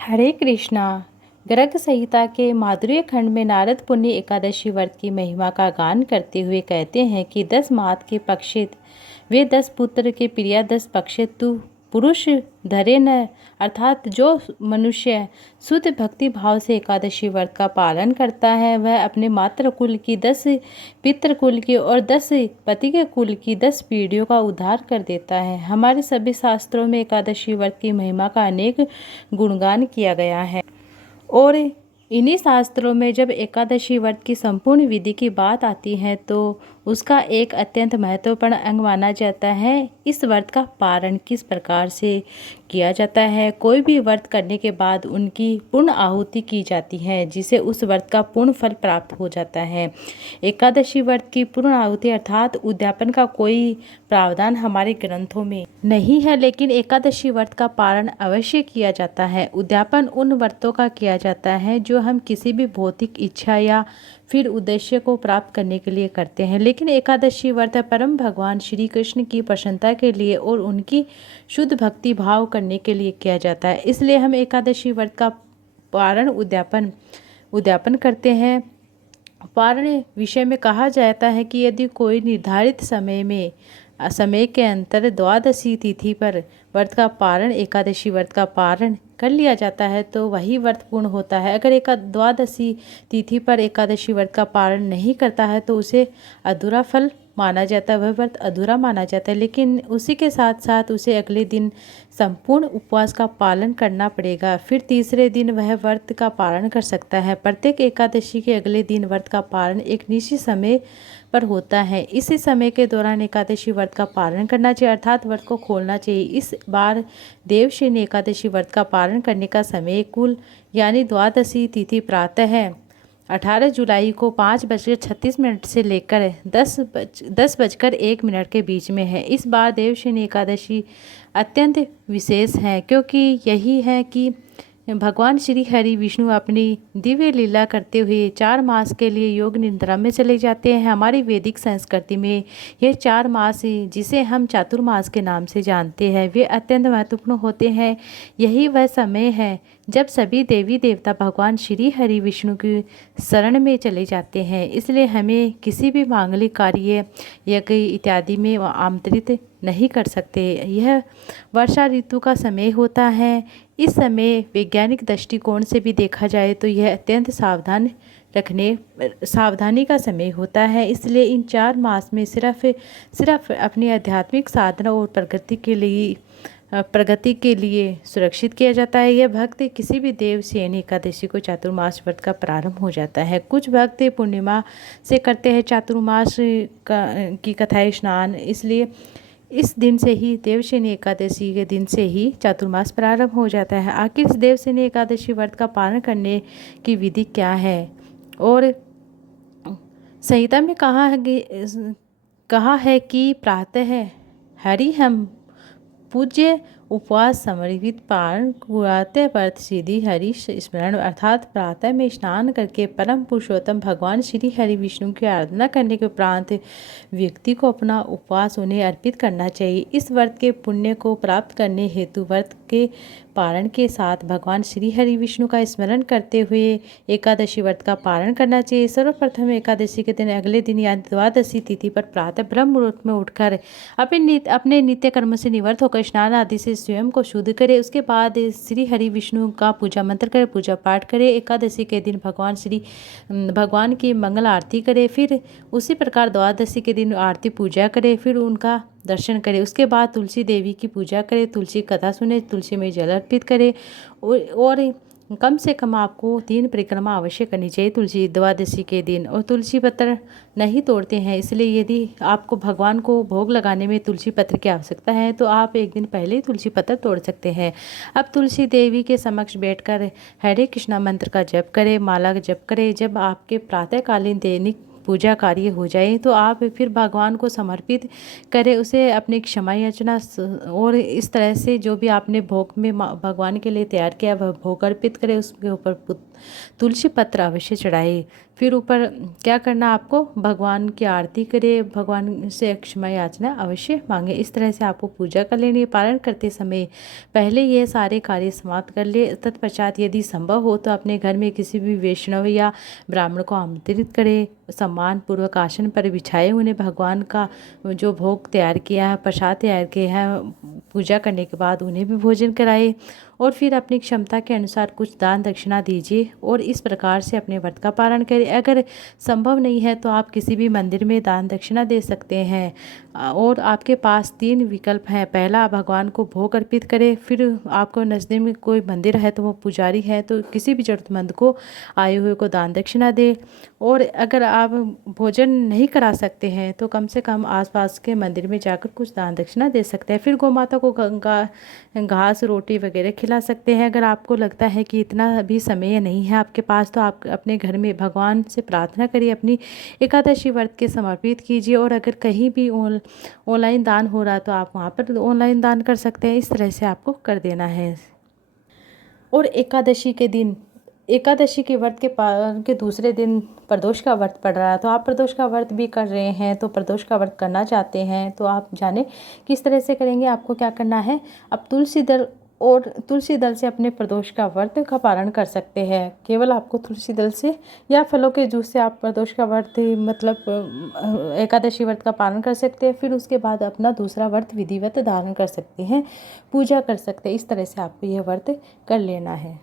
हरे कृष्णा। गर्ग संहिता के माधुर्य खंड में नारद पुण्य एकादशी व्रत की महिमा का गान करते हुए कहते हैं कि 10 मात के पक्षित वे 10 पुत्र के प्रिया 10 पक्षित तू पुरुष धरे न, अर्थात जो मनुष्य शुद्ध भक्ति भाव से एकादशी व्रत का पालन करता है वह अपने मातृ कुल की 10 पितृ कुल की और 10 पति के कुल की 10 पीढ़ियों का उद्धार कर देता है। हमारे सभी शास्त्रों में एकादशी व्रत की महिमा का अनेक गुणगान किया गया है और इन्हीं शास्त्रों में जब एकादशी व्रत की संपूर्ण विधि की बात आती है तो उसका एक अत्यंत महत्वपूर्ण अंग माना जाता है इस व्रत का पारण किस प्रकार से किया जाता है। कोई भी व्रत करने के बाद उनकी पूर्ण आहुति की जाती है जिसे उस व्रत का पूर्ण फल प्राप्त हो जाता है। एकादशी व्रत की पूर्ण आहुति अर्थात उद्यापन का कोई प्रावधान हमारे ग्रंथों में नहीं है, लेकिन एकादशी व्रत का पारण अवश्य किया जाता है। उद्यापन उन व्रतों का किया जाता है जो हम किसी भी भौतिक इच्छा या फिर उद्देश्य को प्राप्त करने के लिए करते हैं, लेकिन एकादशी व्रत परम भगवान श्री कृष्ण की प्रसन्नता के लिए और उनकी शुद्ध भक्ति भाव करने के लिए किया जाता है। इसलिए हम एकादशी व्रत का पारण उद्यापन करते हैं। पारण विषय में कहा जाता है कि यदि कोई निर्धारित समय के अंतर द्वादशी तिथि पर व्रत का पारण एकादशी व्रत का पारण कर लिया जाता है तो वही व्रत पूर्ण होता है। अगर द्वादशी तिथि पर एकादशी व्रत का पारण नहीं करता है तो उसे अधूरा फल माना जाता है, वह व्रत अधूरा माना जाता है। लेकिन उसी के साथ साथ उसे अगले दिन संपूर्ण उपवास का पालन करना पड़ेगा, फिर तीसरे दिन वह व्रत का पारण कर सकता है। प्रत्येक एकादशी के अगले दिन व्रत का पारण एक निश्चित समय पर होता है। इसी समय के दौरान एकादशी व्रत का पालन करना चाहिए, अर्थात व्रत को खोलना चाहिए। इस बार देवशयनी एकादशी व्रत का पालन करने का समय कुल यानी द्वादशी तिथि प्रातः है 18 जुलाई को 5:36 से लेकर 10:01 के बीच में है। इस बार देवशयनी एकादशी अत्यंत विशेष है क्योंकि यही है कि भगवान श्री हरि विष्णु अपनी दिव्य लीला करते हुए 4 मास के लिए योग निद्रा में चले जाते हैं। हमारी वैदिक संस्कृति में यह 4 मास जिसे हम चातुर्मास के नाम से जानते हैं वे अत्यंत महत्वपूर्ण होते हैं। यही वह समय है जब सभी देवी देवता भगवान श्री हरि विष्णु की शरण में चले जाते हैं। इसलिए हमें किसी भी मांगलिक कार्य यज्ञ इत्यादि में आमंत्रित नहीं कर सकते। यह वर्षा ऋतु का समय होता है। इस समय वैज्ञानिक दृष्टिकोण से भी देखा जाए तो यह अत्यंत सावधानी का समय होता है। इसलिए इन 4 मास में सिर्फ अपनी आध्यात्मिक साधना और प्रगति के लिए सुरक्षित किया जाता है। यह भक्त किसी भी देवशयनी एकादशी को चातुर्मास व्रत का प्रारंभ हो जाता है। कुछ भक्त पूर्णिमा से करते हैं चातुर्मास की कथाएं स्नान, इसलिए इस दिन से ही देवशयनी एकादशी के दिन से ही चातुर्मास प्रारंभ हो जाता है। आखिर इस देवशयनी एकादशी व्रत का पालन करने की विधि क्या है और संहिता में कहा है कि प्रातः हरि हम पूज्य उपवास समर्पित पारण कुराते व्रत सिद्धि हरि स्मरण, अर्थात प्रातः में स्नान करके परम पुरुषोत्तम भगवान श्री हरि विष्णु की आराधना करने के उपरांत व्यक्ति को अपना उपवास उन्हें अर्पित करना चाहिए। इस व्रत के पुण्य को प्राप्त करने हेतु व्रत के पारण के साथ भगवान श्री हरि विष्णु का स्मरण करते हुए एकादशी व्रत का पारण करना चाहिए। सर्वप्रथम एकादशी के दिन अगले दिन यानी द्वादशी तिथि पर प्रातः ब्रह्म मुहूर्त में उठकर अपने नित्य कर्म से निवृत्त होकर स्नान आदि से स्वयं को शुद्ध करे। उसके बाद श्री हरि विष्णु का पूजा मंत्र करे, पूजा पाठ करे। एकादशी के दिन भगवान की मंगल आरती करे, फिर उसी प्रकार द्वादशी के दिन आरती पूजा करे, फिर उनका दर्शन करें। उसके बाद तुलसी देवी की पूजा करें, तुलसी कथा सुने, तुलसी में जल अर्पित करें और कम से कम आपको 3 परिक्रमा अवश्य करनी चाहिए तुलसी द्वादशी के दिन। और तुलसी पत्र नहीं तोड़ते हैं, इसलिए यदि आपको भगवान को भोग लगाने में तुलसी पत्र की आवश्यकता है तो आप एक दिन पहले ही तुलसी पत्र तोड़ सकते हैं। अब तुलसी देवी के समक्ष बैठकर हरे कृष्णा मंत्र का जप करें, माला का जप करें। जब आपके प्रातःकालीन दैनिक पूजा कार्य हो जाए तो आप फिर भगवान को समर्पित करें, उसे अपनी क्षमा याचना और इस तरह से जो भी आपने भोग में भगवान के लिए तैयार किया वह भोग अर्पित करें। उसके ऊपर तुलसी पत्र अवश्य चढ़ाए। फिर ऊपर क्या करना, आपको भगवान की आरती करे, भगवान से क्षमा याचना अवश्य मांगे। इस तरह से आपको पूजा कर लेनी है। पारण करते समय पहले ये सारे कार्य समाप्त कर ले। तत्पश्चात यदि संभव हो तो अपने घर में किसी भी वैष्णव या ब्राह्मण को आमंत्रित करें, सम्मान पूर्वक आसन पर बिछाए उन्हें भगवान का जो भोग तैयार किया है, प्रसाद तैयार किया है, पूजा करने के बाद उन्हें भी भोजन कराए और फिर अपनी क्षमता के अनुसार कुछ दान दक्षिणा दीजिए और इस प्रकार से अपने व्रत का पालन करें। अगर संभव नहीं है तो आप किसी भी मंदिर में दान दक्षिणा दे सकते हैं और आपके पास 3 विकल्प हैं। पहला, भगवान को भोग अर्पित करें। फिर आपको नज़दीक में कोई मंदिर है तो वो पुजारी है तो किसी भी ज़रूरतमंद को आए हुए को दान दक्षिणा दे। और अगर आप भोजन नहीं करा सकते हैं तो कम से कम आसपास के मंदिर में जाकर कुछ दान दक्षिणा दे सकते हैं। फिर गौ माता को घास रोटी वगैरह खिला सकते हैं। अगर आपको लगता है कि इतना भी समय नहीं है आपके पास तो आप अपने घर में भगवान से प्रार्थना करिए, अपनी एकादशी व्रत के समर्पित कीजिए। और अगर कहीं भी ऑनलाइन दान हो रहा है तो आप वहाँ पर ऑनलाइन दान कर सकते हैं। इस तरह से आपको कर देना है। और एकादशी के व्रत के दूसरे दिन प्रदोष का व्रत पड़ रहा है तो आप प्रदोष का व्रत भी कर रहे हैं तो प्रदोष का व्रत करना चाहते हैं तो आप जाने किस तरह से करेंगे। आपको क्या करना है, अब तुलसी दल से अपने प्रदोष का व्रत का पारण कर सकते हैं। केवल आपको तुलसी दल से या फलों के जूस से आप प्रदोष का व्रत मतलब एकादशी व्रत का पालन कर सकते हैं। फिर उसके बाद अपना दूसरा व्रत विधिवत धारण कर सकते हैं, पूजा कर सकते हैं। इस तरह से आपको यह व्रत कर लेना है।